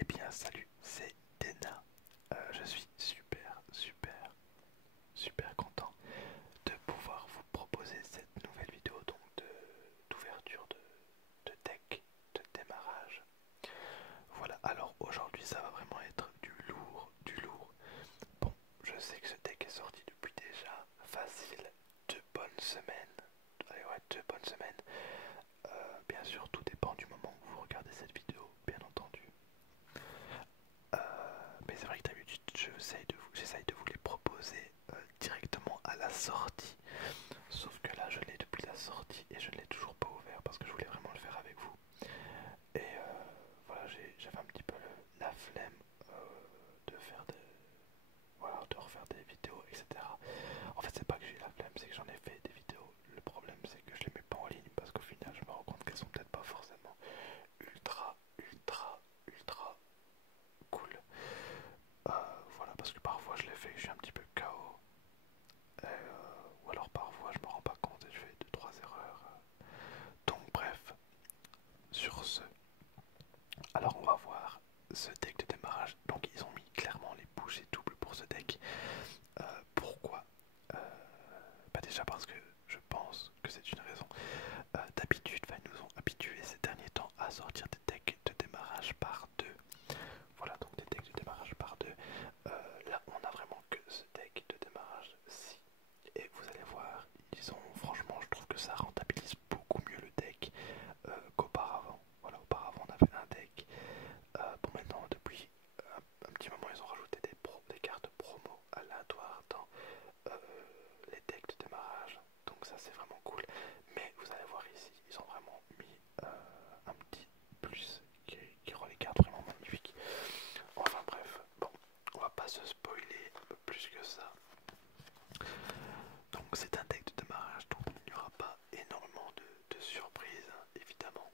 Eh bien salut, c'est Dena. Je suis super content de pouvoir vous proposer cette nouvelle vidéo donc d'ouverture de deck, de démarrage. Voilà, alors aujourd'hui ça va vraiment être du lourd, du lourd. Bon, je sais que ce deck est sorti depuis déjà facile 2 bonnes semaines. Allez ouais, 2 bonnes semaines. Bien sûr tout dépend du moment où vous regardez cette vidéo, bien entendu. Euh, mais c'est vrai que d'habitude j'essaye de vous les proposer directement à la sortie. Sauf que là je l'ai depuis la sortie et je ne l'ai toujours pas ouvert parce que je voulais vraiment le faire avec vous. Et voilà, j'avais un petit peu la flemme de faire voilà, de refaire des vidéos, etc. En fait c'est pas que j'ai la flemme, c'est que j'en ai fait des vidéos. Le problème c'est que je les mets pas en ligne parce qu'au final je me rends compte qu'elles sont peut-être pas forcément ultra cool. Voilà, parce que parfois je les fais, je suis un petit peu KO. Ou alors parfois je me rends pas compte et je fais 2-3 erreurs. Donc bref, sur ce, alors on va voir ce deck de démarrage. Donc ils ont mis clairement les bouchées doubles pour ce deck. Pourquoi Bah déjà parce que je pense que c'est une raison. D'habitude, ils nous ont habitués ces derniers temps à sortir des decks de démarrage par deux. Voilà, donc des decks de démarrage par deux. Là, on a vraiment que ce deck de démarrage-ci. Et vous allez voir, franchement, je trouve que ça rentabilise beaucoup mieux le deck qu'auparavant. Voilà, auparavant, on avait un deck. Bon, maintenant, depuis un petit moment, ils ont rajouté des cartes promo aléatoires dans les decks de démarrage. Donc ça, c'est vraiment cool. Mais vous allez voir ici, ils ont vraiment mis un petit plus qui rend les cartes vraiment magnifiques. Enfin bref, bon, on va pas se spoiler plus que ça. Donc c'est un deck de démarrage, donc il n'y aura pas énormément de surprises, hein, évidemment.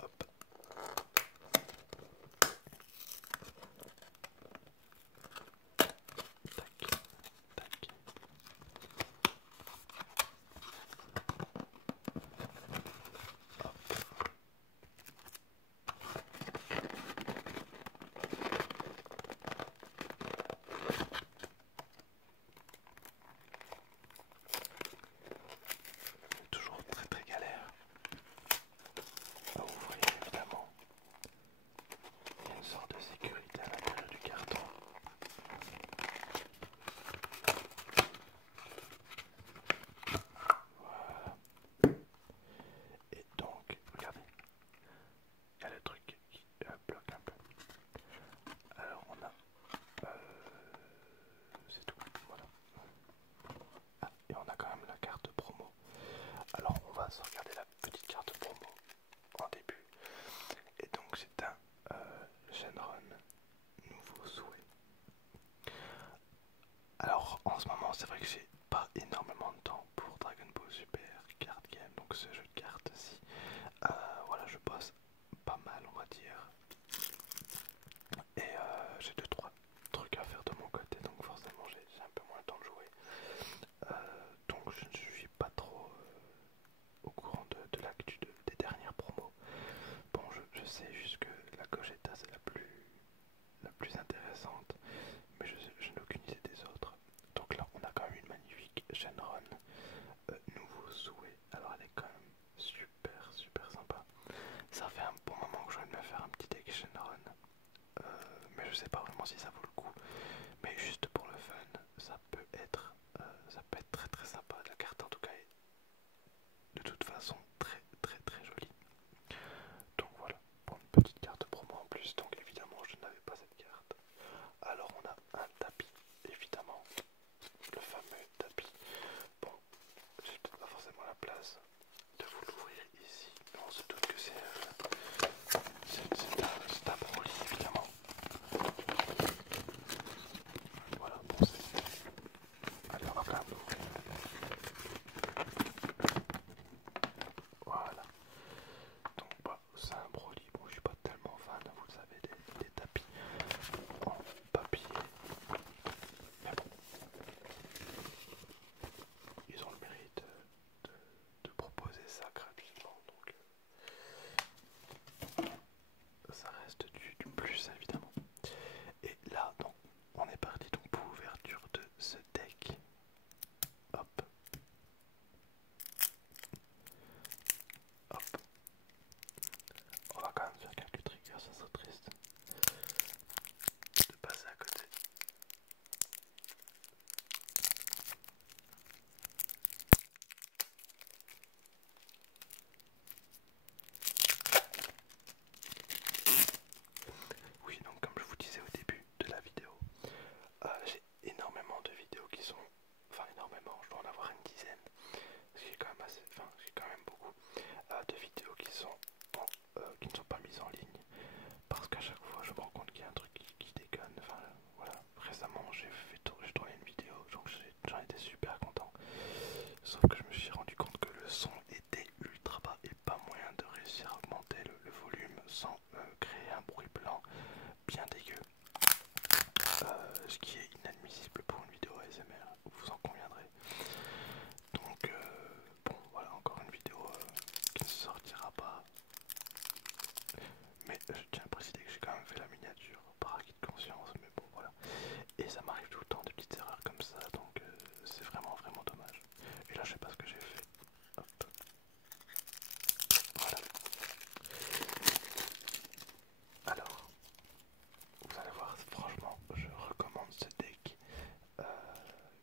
Hop. Tac, tac. Hop. Toujours très galère à ouvrir, évidemment. Il y a une sorte de sécurité à l'intérieur du carton. Voilà. Et donc, regardez, il y a le truc qui bloque un peu. Alors on a... c'est tout, voilà. Ah, et on a quand même la carte promo. Alors on va se regarder la petite carte promo en début. Et donc c'est un Shenron nouveau souhait. Alors en ce moment c'est vrai que j'ai pas énormément de temps pour Dragon Ball Super Card Game, donc ce jeu de cartes-ci. Voilà, je bosse pas mal on va dire. Et j'ai 2-3 trucs à faire de mon côté, donc forcément j'ai un peu moins le temps de jouer. Donc je ne suis pas trop au courant de l'actu des dernières promos. Bon, je sais juste que la Gogeta c'est la plus intéressante, mais je n'ai aucune idée des autres. Donc là, on a quand même une magnifique Shenron nouveau souhait. Alors elle est quand même super sympa. Ça fait un bon moment que je viens de me faire un petit deck Shenron, mais je sais pas vraiment si ça vaut le coup. Mais juste pour le fun, ça peut être très sympa. La carte en tout cas est de toute façon très jolie. Donc voilà, pour une petite carte promo en plus, donc évidemment je n'avais pas cette carte. Alors on a un tapis, évidemment, le fameux tapis. Bon, j'ai peut-être pas forcément la place de vous l'ouvrir ici, mais on se doute que c'est un Broly évidemment. vraiment bien dégueu. Ce qui est inadmissible pour une vidéo ASMR, vous en conviendrez. Donc bon voilà, encore une vidéo qui ne sortira pas. Mais je tiens à préciser que j'ai quand même fait la miniature par acquis de conscience, mais bon voilà. Et ça m'arrive tout le temps des petites erreurs comme ça, donc c'est vraiment dommage. Et là je sais pas ce que j'ai fait. Hop. Voilà. Alors, vous allez voir, franchement, je recommande ce deck.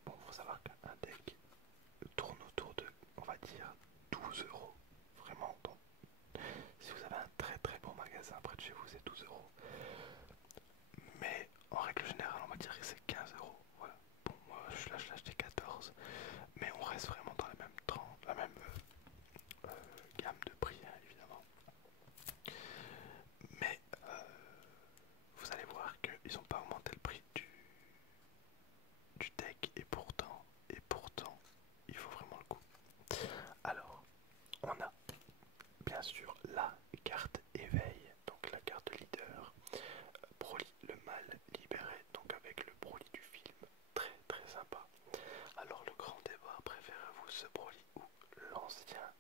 Bon, faut savoir qu'un deck tourne autour de, on va dire, 12 €. Vraiment, donc, si vous avez un très bon magasin près de chez vous, c'est 12 €. Mais en règle générale, on va dire que c'est 15 €. Voilà. Bon, moi je l'ai acheté 14, mais on reste vraiment dans la même gamme de prix, hein, évidemment. Mais vous allez voir qu'ils n'ont pas augmenté le prix du deck, et pourtant, il faut vraiment le coup. Alors, on a bien sûr la carte éveil, donc la carte leader, Broly le mal libéré, donc avec le Broly du film, très sympa. Alors le grand débat, préférez-vous ce Broly ou l'ancien?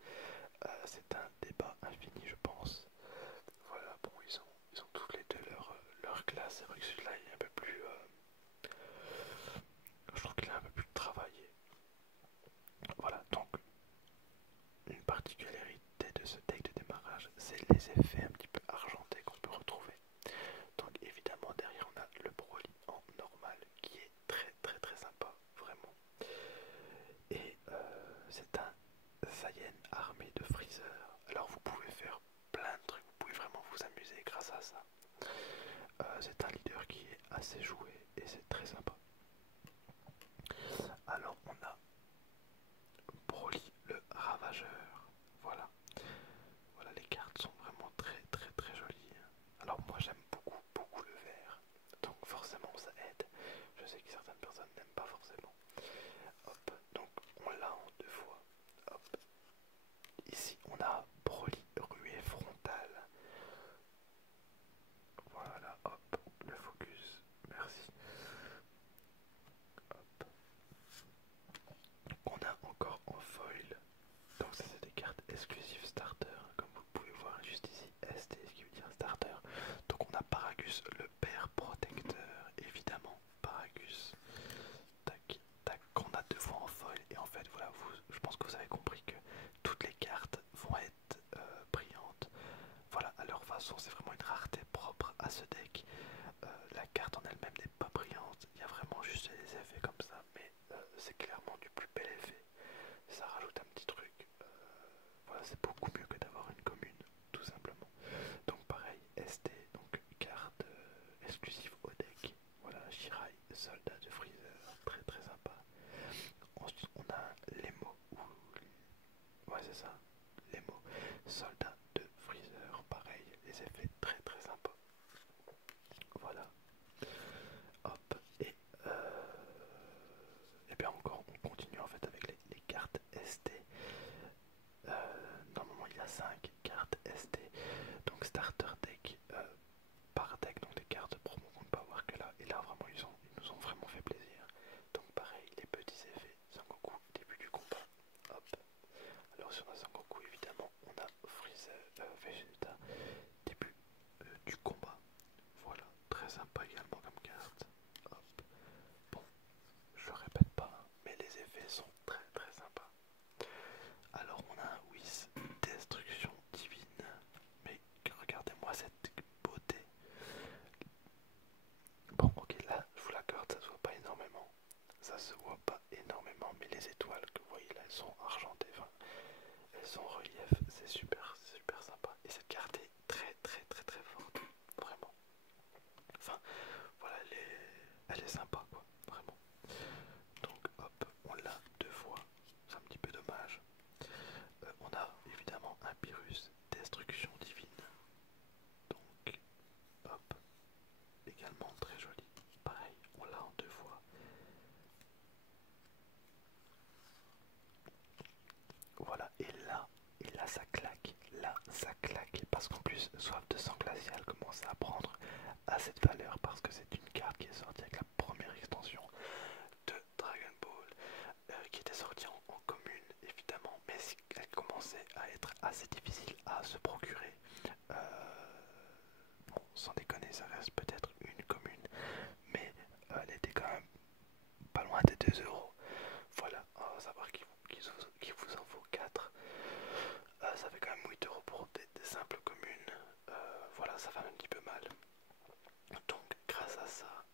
C'est un débat infini, je pense. Voilà, bon, ils ont tous les deux leur classe. C'est vrai que celui-là il est un peu plus, je trouve qu'il est un peu plus travaillé. Voilà, donc une particularité de ce deck de démarrage, c'est les effets un petit peu argentés qu'on peut retrouver. Donc évidemment derrière on a le Broly en normal qui est très sympa, vraiment. Et c'est un Saiyan armé de Freezer. Alors vous pouvez faire plein de trucs, vous pouvez vraiment vous amuser grâce à ça. C'est un leader qui est assez joué et c'est très sympa. Alors on a Broly le Ravageur. Voilà. Voilà, les cartes sont vraiment très jolies. Alors moi j'aime beaucoup le vert. Donc forcément ça aide. Je sais que certaines personnes n'aiment pas forcément. Hop, donc on l'a en 2 fois. Hop. Ici on a Broly ruée frontale. Voilà, hop, le focus. Merci. Hop. On a encore en foil. Donc ça c'est des cartes exclusives starter, comme vous pouvez voir juste ici, ST, ce qui veut dire starter. Donc on a Paragus, le père protecteur, évidemment, Paragus. Tac, tac, qu'on a 2 fois en foil. Et en fait, voilà, je pense que vous avez compris que toutes les cartes vont être brillantes. Voilà, à leur façon, c'est vraiment une rareté propre à ce deck. La carte en elle-même n'est pas brillante, il y a vraiment juste des effets comme ça, mais c'est clairement du plus bel effet. Ça rajoute un petit truc. Voilà, c'est beaucoup mieux que d'avoir une commune, tout simplement. Donc pareil, ST, donc carte exclusive au deck. Voilà, Shirai, soldat de Freezer, très sympa. Ensuite, on a Lemo, ouais c'est ça, Lemo, soldat de Freezer, pareil, les effets très sympas. Voilà. Hop, et bien encore, on continue en fait avec les cartes ST. Normalement il y a 5 cartes ST, donc starter deck par deck, donc des cartes promo qu'on ne peut avoir que là, et là vraiment ils nous ont vraiment fait plaisir. Donc pareil, les petits effets, Sangoku, début du combat, hop. Alors si on a Sangoku évidemment, on a Freezer, Vegeta, début du combat. Voilà, très sympa également comme carte. Hop. Bon, je répète pas, hein, mais les effets sont très sympas. Alors on a un Whis, destruction divine. Mais regardez-moi cette beauté. Bon ok, là je vous l'accorde, ça se voit pas énormément. Ça se voit pas énormément, mais les étoiles que vous voyez là, elles sont argentées, enfin, elles sont en relief, c'est super sympa. Et cette carte est très forte, vraiment. Enfin, voilà, elle est sympa quoi, vraiment. Donc hop, on l'a 2 fois, c'est un petit peu dommage. On a évidemment un Pyrrhus, destruction divine. Donc hop, également très joli. Pareil, on l'a en 2 fois. Voilà, et là ça claque, parce qu'en plus soif de sang glacial commence à prendre assez de valeur parce que c'est une carte qui est sortie avec la première extension de Dragon Ball, qui était sortie en commune évidemment, mais elle commençait à être assez difficile à se procurer. Bon, sans déconner, ça reste peut-être une commune, mais elle était quand même pas loin des 2 euros. Voilà, on va savoir qu'il vous en faut 4. Ça fait quand même 8 euros pour des simples communes. Voilà, ça fait un petit peu mal. Donc, grâce à ça,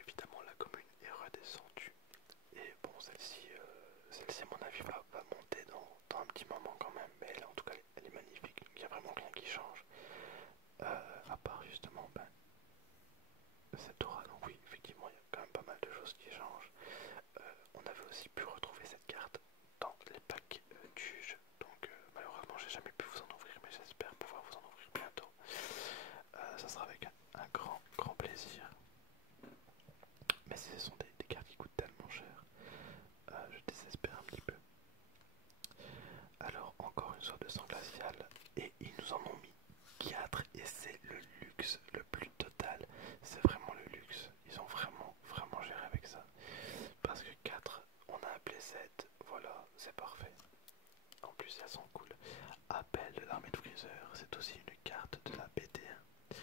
évidemment, la commune est redescendue. Et bon, celle-ci, à mon avis, va monter dans un petit moment quand même. Mais elle, en tout cas, elle est magnifique. Il n'y a vraiment rien qui change. À part justement cette aura. Donc, oui, effectivement, il y a quand même pas mal de choses qui changent. On avait aussi pu retrouver cette carte dans les packs du jeu. Donc malheureusement j'ai jamais pu vous en ouvrir, mais j'espère pouvoir vous en ouvrir bientôt. Ça sera avec un grand plaisir. Mais ce sont des cartes qui coûtent tellement cher. Je désespère un petit peu. Alors encore une sorte de sang glacial. Et ils nous en ont mis 4 et c'est le luxe le plus total. C'est vraiment le luxe. Ils ont vraiment géré avec ça. Parce que 4, on a un playset, voilà, c'est parfait. En plus, elles sont cool. Appel de l'armée de Freezer, c'est aussi une carte de la BT1.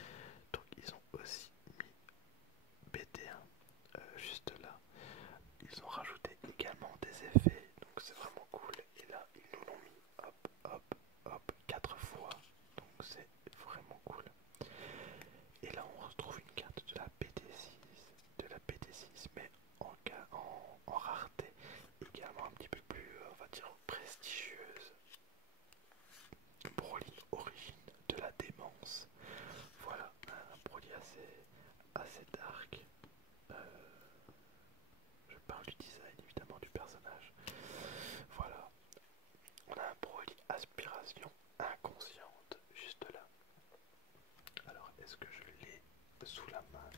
Donc, ils ont aussi mis BT1 juste là. Ils ont rajouté également des effets, donc c'est vraiment cool. Et là, ils nous l'ont mis hop 4 fois. Donc, c'est vraiment cool. Et là, on retrouve une carte de la BT6, mais en rareté, également un petit peu plus, on va dire, prestigieuse. Broly origine de la démence. Voilà, un Broly assez dark. Je parle du design évidemment du personnage. Voilà, on a un Broly aspiration inconsciente juste là. Alors, est-ce que je l'ai sous la main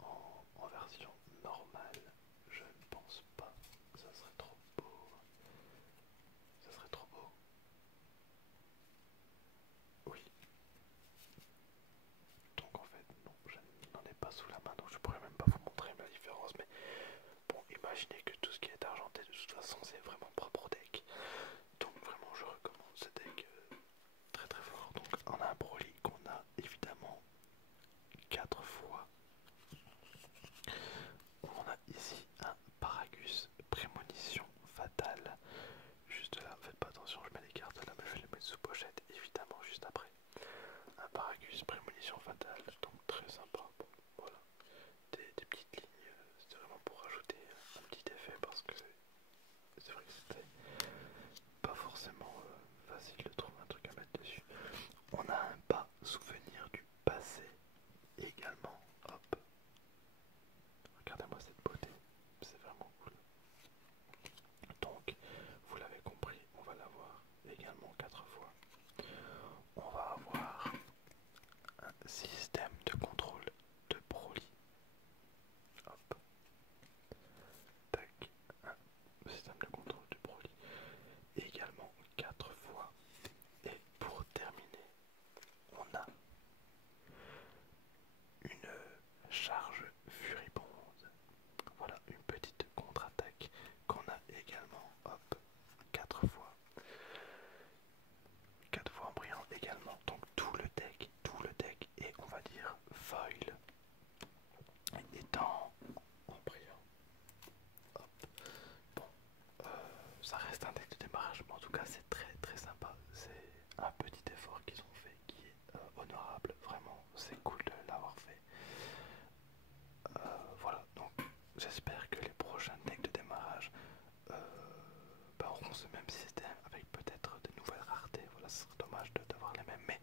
en version normale? Je ne pense pas. Ça serait trop beau. Ça serait trop beau. Oui. Donc en fait, non, je n'en ai pas sous la main, donc je pourrais même pas vous montrer la différence. Mais bon, imaginez que tout ce qui est argenté, de toute façon, c'est vraiment propre au deck. Donc vraiment, je recommande ce deck très fort. Donc on a un Broly qu'on a évidemment 4 fois. On a ici un Paragus Prémonition Fatale. Juste là, faites pas attention, je mets les cartes là, mais je vais les mettre sous pochette évidemment juste après. Un Paragus Prémonition Fatale, donc très sympa. Bon, voilà, des petites lignes, c'était vraiment pour rajouter un petit effet parce que c'est vrai que c'était pas forcément facile de trouver un truc à mettre dessus. On a un bas souvenir du passé également. Hop, regardez-moi cette beauté, c'est vraiment cool. Donc, vous l'avez compris, on va l'avoir également 4 fois. On va avoir un système de contrôle de Broly. Hop, tac, un système de contrôle de Broly également 4 fois. Et pour terminer, on a une charge furibonde. Voilà, une petite contre-attaque qu'on a également, hop, 4 fois. 4 fois en brillant également. Donc tout le deck est, on va dire, foil étant en brillant. Hop. Bon, ça reste un deck de démarrage, mais en tout cas c'est très sympa. C'est un petit effort qu'ils ont fait qui est honorable, vraiment. C'est cool de l'avoir fait. Voilà, donc j'espère que les prochains decks de démarrage auront ce même système avec peut-être de nouvelles raretés. Voilà, ce serait dommage d'avoir les mêmes, mais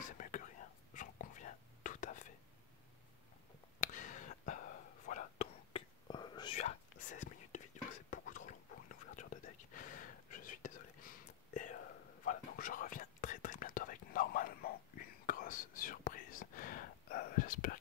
c'est mieux que rien, j'en conviens tout à fait. Voilà, donc je suis à 16 minutes de vidéo, c'est beaucoup trop long pour une ouverture de deck, je suis désolé. Et voilà, donc je reviens très bientôt avec normalement une grosse surprise. J'espère